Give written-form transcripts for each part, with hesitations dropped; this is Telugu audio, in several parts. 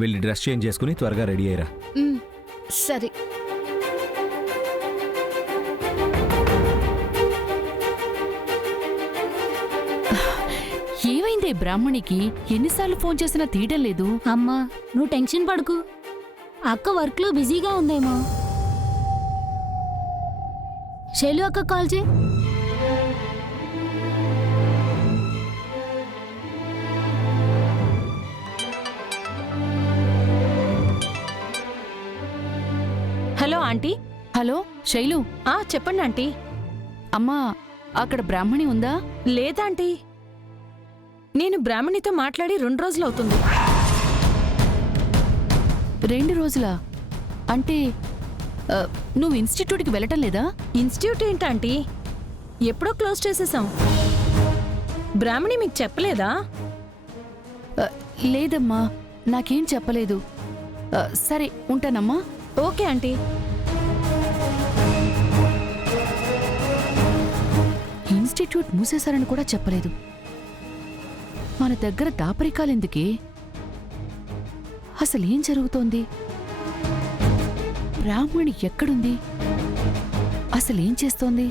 వెళ్ళి డ్రెస్ చేంజ్ చేసుకుని త్వరగా రెడీ అయ్యరా. సరే. ఏమైందే బ్రాహ్మణికి? ఎన్నిసార్లు ఫోన్ చేసినా తీయడం లేదు. అమ్మా నువ్వు టెన్షన్ పడకు, అక్క వర్క్లో బిజీగా ఉందేమో. శైలు అక్క కాల్ చేయి. Hello aunty. హలో శైలు. చెప్పండి ఆంటీ. అమ్మా, అక్కడ బ్రాహ్మణి ఉందా? లేదా ఆంటీ, నేను బ్రాహ్మణితో మాట్లాడి 2 రోజులవుతుంది. 2 రోజులా? అంటే నువ్వు ఇన్స్టిట్యూట్కి వెళ్ళటం లేదా? ఇన్స్టిట్యూట్ ఏంటంటీ, ఎప్పుడో క్లోజ్ చేసేసాం. బ్రాహ్మణి మీకు చెప్పలేదా? లేదమ్మా, నాకేం చెప్పలేదు. సరే ఉంటానమ్మా. Okay aunty. ఇన్స్టిట్యూట్ మూసేశారని కూడా చెప్పలేదు. మన దగ్గర దాపరికాలెందుకే? అసలేం జరుగుతోంది? బ్రాహ్మణి ఎక్కడుంది? అసలేం చేస్తోంది?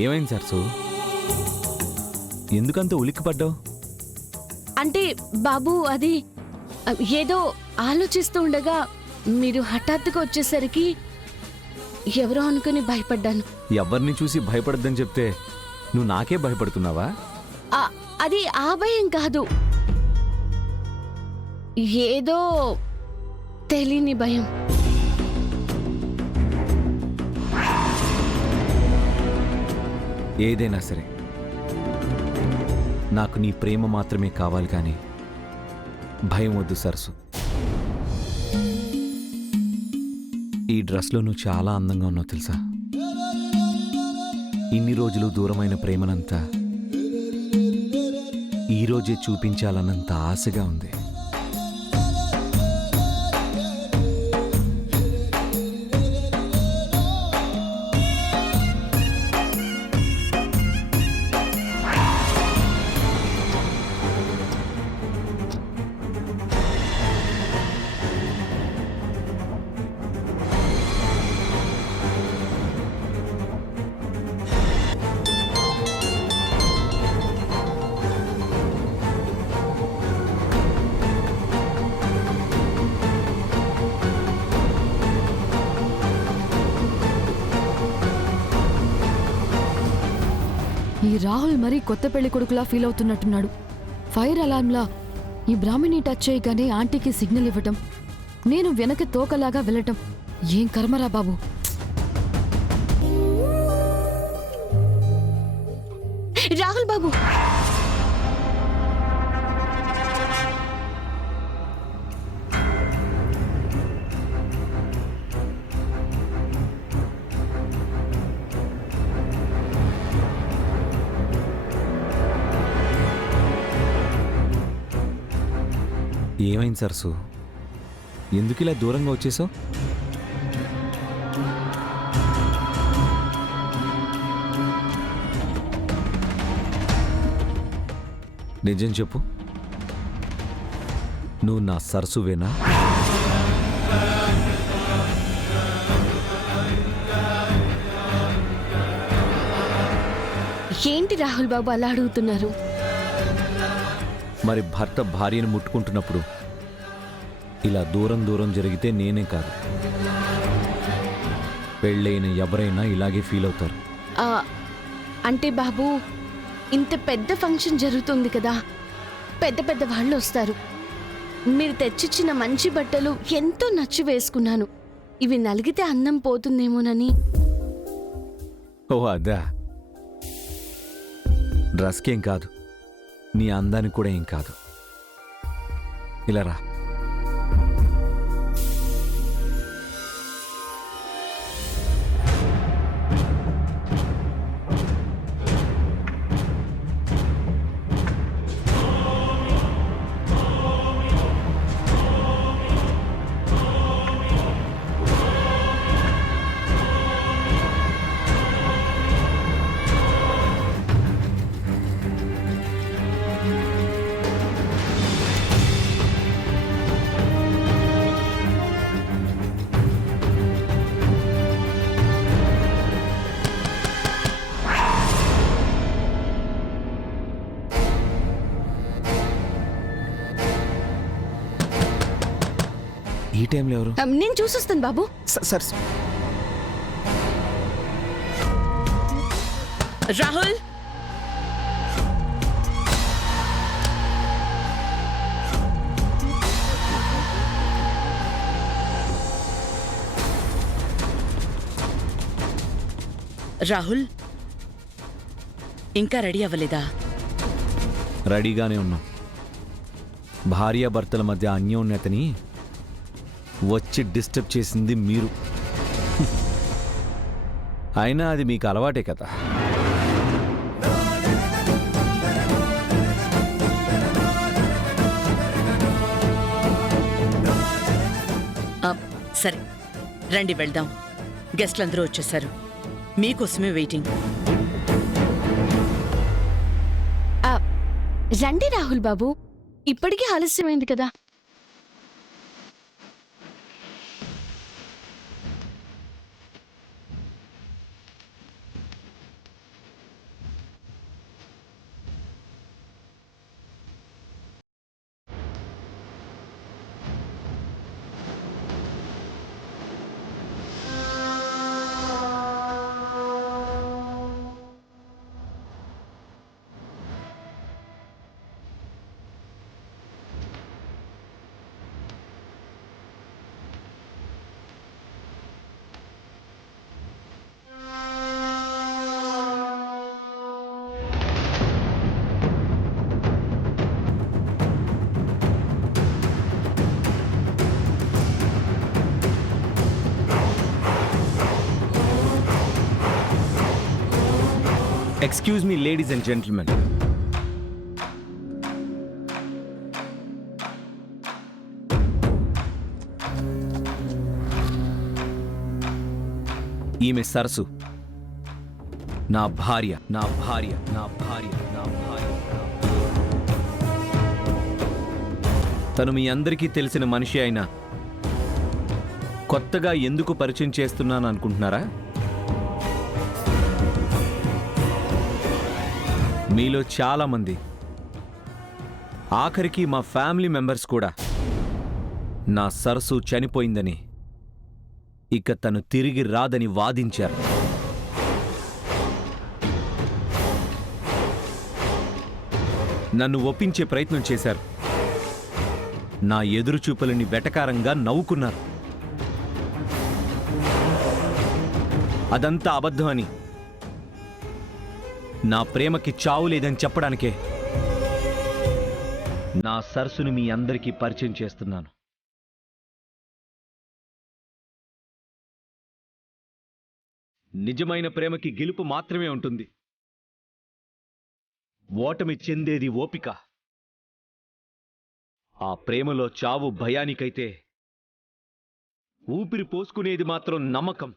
ఏమైంది సరసు? ఎందుకంత ఉలిక్కిపడ్డావు? అంటే బాబు, అది ఏదో ఆలోచిస్తూ ఉండగా మీరు హఠాత్తుగా వచ్చేసరికి ఎవరో అనుకుని భయపడ్డాను. ఎవరిని చూసి భయపడద్దని చెప్తే నువ్వు నాకే భయపడుతున్నావా? అది ఆ భయం కాదు, ఏదో తెలియని భయం. ఏదైనా సరే నాకు నీ ప్రేమ మాత్రమే కావాలి, కానీ భయం వద్దు సరసు. ఈ డ్రెస్లో నువ్వు చాలా అందంగా ఉన్నావు తెలుసా? ఇన్ని రోజులు దూరమైన ప్రేమనంతా ఈరోజే చూపించాలన్నంత ఆశగా ఉంది. ఈ రాహుల్ మరీ కొత్త పెళ్లి కొడుకులా ఫీల్ అవుతున్నట్టున్నాడు. ఫైర్ అలార్మ్లా ఈ బ్రాహ్మణి టచ్ చేయగానే ఆంటీకి సిగ్నల్ ఇవ్వటం, నేను వెనక తోకలాగా వెళ్ళటం. ఏం కర్మరా బాబు. రాహుల్ బాబు, ఏమైంది సరసు? ఎందుకు ఇలా దూరంగా వచ్చేసావు? నిజం చెప్పు, నువ్వు నా సరసువేనా? ఏంటి రాహుల్ బాబు అలా అడుగుతున్నారు? మరి భర్త భార్యను ముట్టుకుంటున్నప్పుడు ఇలా దూరం దూరం జరిగితే నేనే కాదు, పెళ్ళైన ఎవరైనా ఇలాగే ఫీల్ అవుతారు. ఆ, అంటే బాబు, ఇంత పెద్ద ఫంక్షన్ జరుగుతుంది కదా, పెద్ద పెద్ద వాళ్ళు వస్తారు. మీరు తెచ్చిచ్చిన మంచి బట్టలు ఎంతో నచ్చి వేసుకున్నాను. ఇవి నలిగితే అందం పోతుందేమోనని. ఓ అదా, డ్రెస్కేం కాదు, నీ అందానికి కూడా ఏం కాదు. ఇలా రా. ఈ టైంలో ఎవరు? నేను చూసొస్తాను బాబు. సార్ రాహుల్, రాహుల్, ఇంకా రెడీ అవ్వలేదా? రెడీగానే ఉన్నాం. భార్యాభర్తల మధ్య అన్యోన్యతని వచ్చి డిస్టర్బ్ చేసింది మీరు. అయినా అది మీకు అలవాటే కదా. సరే రండి వెళ్దాం. గెస్ట్లందరూ వచ్చేసారు, మీకోసమే వెయిటింగ్. రండి రాహుల్ బాబు, ఇప్పటికీ ఆలస్యమైంది కదా. Excuse me ladies and gentlemen. ఈమె సరసు, నా భార్య, నా భార్య, నా భార్య, నా భార్య. తను మీ అందరికీ తెలిసిన మనిషి అయినా కొత్తగా ఎందుకు పరిచయం చేస్తున్నాను అనుకుంటున్నారా? మీలో చాలామంది, ఆఖరికి మా ఫ్యామిలీ మెంబర్స్ కూడా నా సరసు చనిపోయిందని, ఇక తను తిరిగి రాదని వాదించారు. నన్ను ఒప్పించే ప్రయత్నం చేశారు. నా ఎదురుచూపులని వెటకారంగా నవ్వుకున్నారు. అదంతా అబద్ధం అని, నా ప్రేమకి చావు లేదని చెప్పడానికే నా సరసుని మీ అందరికీ పరిచయం చేస్తున్నాను. నిజమైన ప్రేమకి గెలుపు మాత్రమే ఉంటుంది. ఓటమి చెందేది ఓపిక. ఆ ప్రేమలో చావు భయానికైతే ఊపిరి పోసుకునేది మాత్రం నమ్మకం.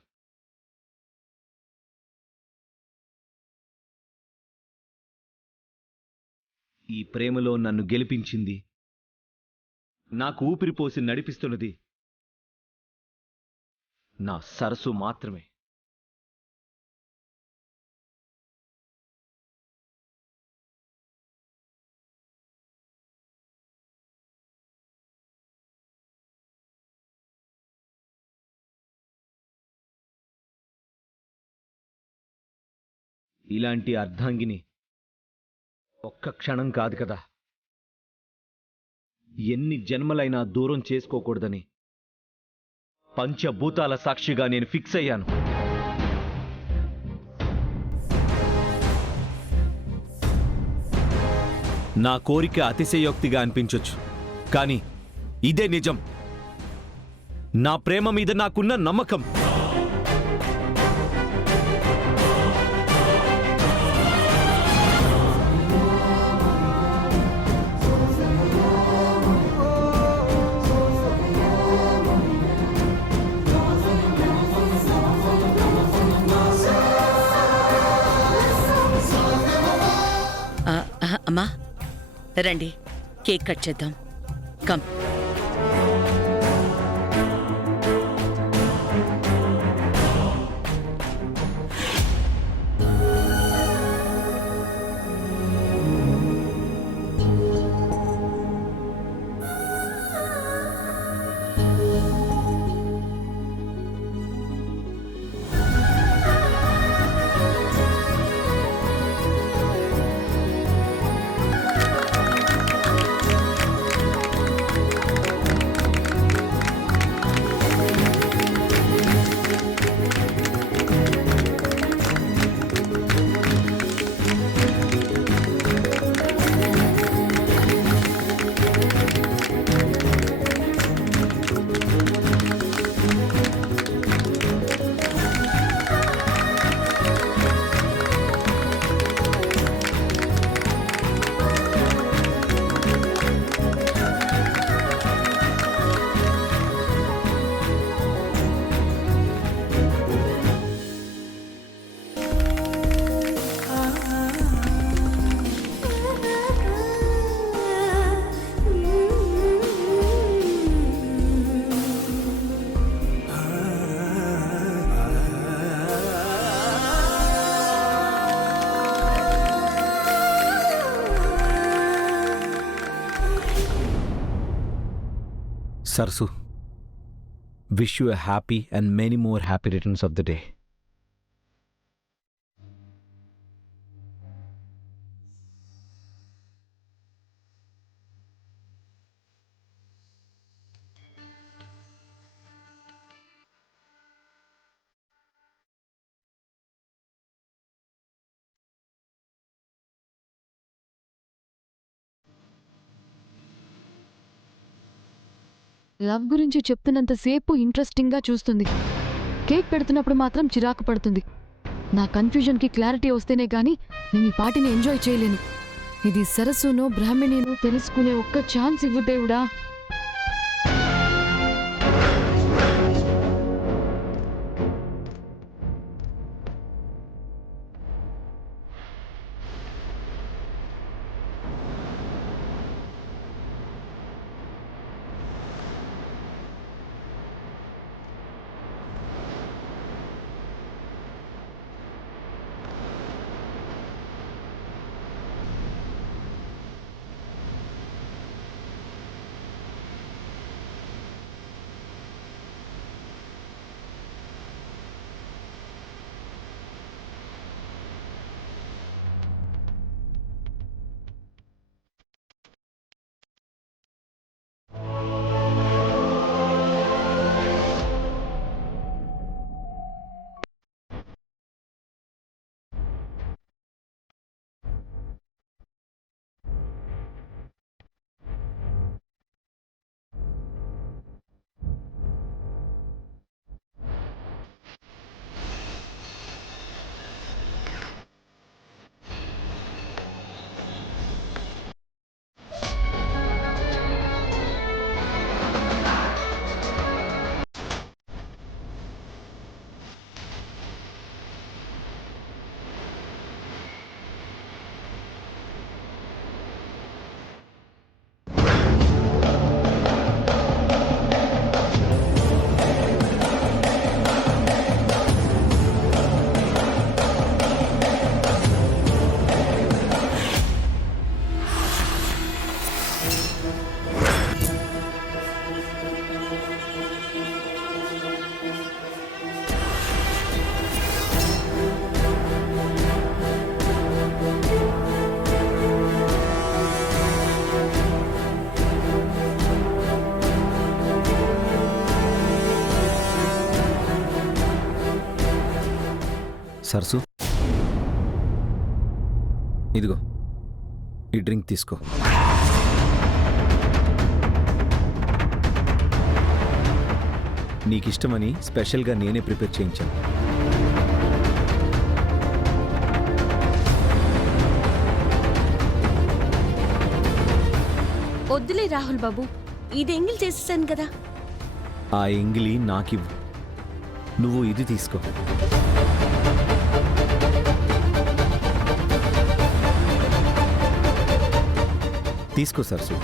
ఈ ప్రేమలో నన్ను గెలిపించింది నాకు ఊపిరిపోసి నడిపిస్తున్నది నా సరస్సు మాత్రమే. ఇలాంటి అర్ధాంగిని ఒక్క క్షణం కాదు కదా, ఎన్ని జన్మలైనా దూరం చేసుకోకూడదని పంచభూతాల సాక్షిగా నేను ఫిక్స్ అయ్యాను. నా కోరిక అతిశయోక్తిగా అనిపించొచ్చు, కానీ ఇదే నిజం. నా ప్రేమ మీద నాకున్న నమ్మకం. అమ్మా రండి, కేక్ కట్ చేద్దాం. Come. Sarsu, wish you a happy and many more happy returns of the day. Love గురించి చెప్తున్నంతసేపు ఇంట్రెస్టింగ్గా చూస్తుంది, కేక్ పెడుతున్నప్పుడు మాత్రం చిరాకు పడుతుంది. నా కన్ఫ్యూజన్కి క్లారిటీ వస్తేనే గానీ నేను ఈ పార్టీని ఎంజాయ్ చేయలేను. ఇది సరస్సునో బ్రాహ్మణినో తెలుసుకునే ఒక్క ఛాన్స్ ఇవ్వు దేవుడా. సరసు, ఇదిగో ఈ డ్రింక్ తీసుకో. నీకిష్టమని స్పెషల్గా నేనే ప్రిపేర్ చేయించాను. వద్దులే రాహుల్ బాబు, ఇది ఎంగిల్ చేసేసాను కదా. ఆ ఎంగిలి నాకివ్వు, నువ్వు ఇది తీసుకో. తీసుకో సరసు.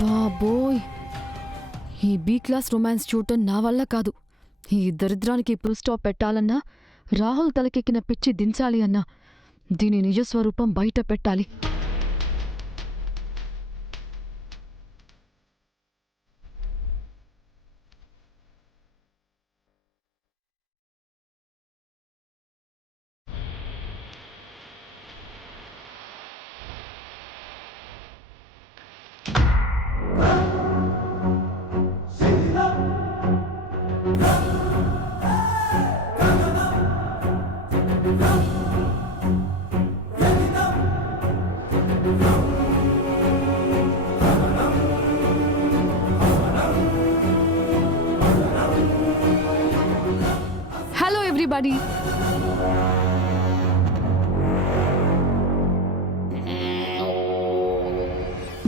బాబోయ్, ఈ బీ క్లాస్ రొమాన్స్ చూడటం నా వల్ల కాదు. ఈ దరిద్రానికి ఫుల్ స్టాప్ పెట్టాలన్నా, రాహుల్ తలకెక్కిన పిచ్చి దించాలి అన్నా, దీని నిజస్వరూపం బయట పెట్టాలి. హలో ఎవ్రీబడి,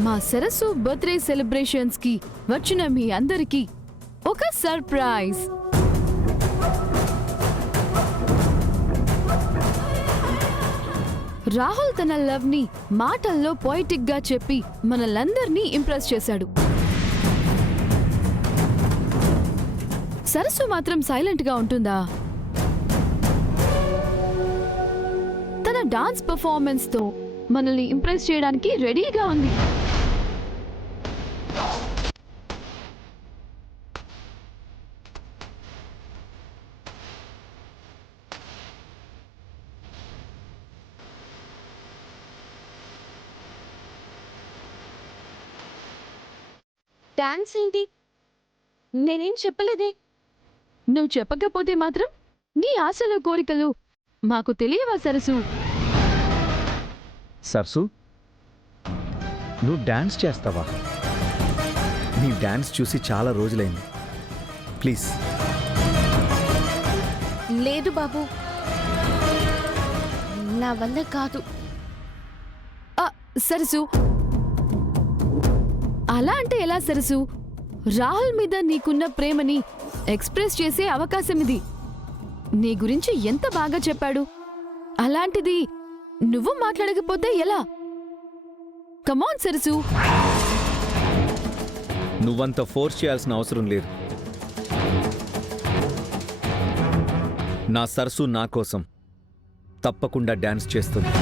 మా సరస్సు బర్త్డే సెలబ్రేషన్స్ కి వచ్చిన మీ అందరికీ ఒక సర్ప్రైజ్. రాహుల్ తన లవ్ ని మాటల్లో పోయిటిక్ గా చెప్పి మనలందర్నీ ఇంప్రెస్ చేశాడు. సరస్సు మాత్రం సైలెంట్ గా ఉంటుందా? తన డాన్స్ పర్ఫార్మెన్స్ తో మనల్ని ఇంప్రెస్ చేయడానికి రెడీగా ఉంది. డాన్స్ ఏంటి? నేనేం చెప్పలేదే. నువ్వు చెప్పకపోతే మాత్రం నీ ఆశలు కోరికలు మాకు తెలియవా సరస్సు? సరసు, నువ్వు డాన్స్ చేస్తావా? నీ డాన్స్ చూసి చాలా రోజులైంది. ప్లీజ్. లేదు బాబు, నా వల్ల కాదు. సరస్సు, అలా అంటే ఎలా సరస్సు? రాహుల్ మీద నీకున్న ప్రేమని ఎక్స్ప్రెస్ చేసే అవకాశం ఇది. నీ గురించి ఎంత బాగా చెప్పాడు. అలాంటిది నువ్వు మాట్లాడకపోతే ఎలా? కమాన్ సరస్సు. నువ్వంత ఫోర్స్ చేయాల్సిన అవసరం లేదు. నా సరసు నా కోసం తప్పకుండా డాన్స్ చేస్తుంది.